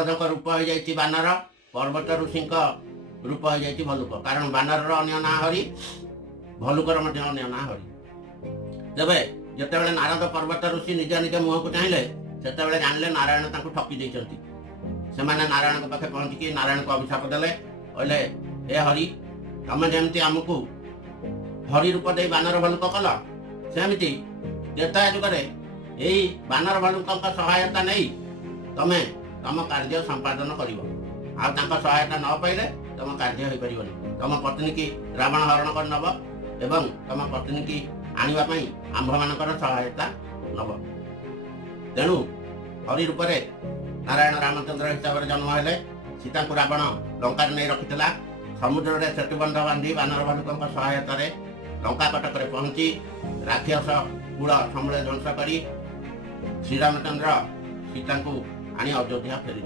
रूप हो जाइए बानर, पर्वत ऋषि रूप हो जाइए भलुक। कारण बानर अन्य ना हरि, भलुकर अन्य ना हरि। तेरे जिते नारद पर्वत ऋषि निज निज मुह को चाहिए से जानले नारायण ठकी देते। से नारायण के पाखे पहुँचिकी नारायण को अभिशाप देले, कहले हे हरि तमें जमी आमको हरि रूप दे बानर भलुक कल, सेमती त्रेता जुगे यही बानर भलुक सहायता नहीं तमें तम कार्य संपादन कर सहायता न पाइले तुम कार्य हो पार। तुम पत्नी की रावण हरण कर नब एवं तुम पत्नी की आने आंभ मानकर सहायता नब। तेणु हरि रूप नारायण रामचंद्र हिसाब से जन्म हेले। सीता को रावण लंकार नहीं रखिला, समुद्र में सेतुबंध बांधी बानर भालुक सहायतार लंका कटक पहुंची राक्षस कूल समूले ध्वंस कर श्रीरामचंद्र सीता को आनी अयोध्या फेरी।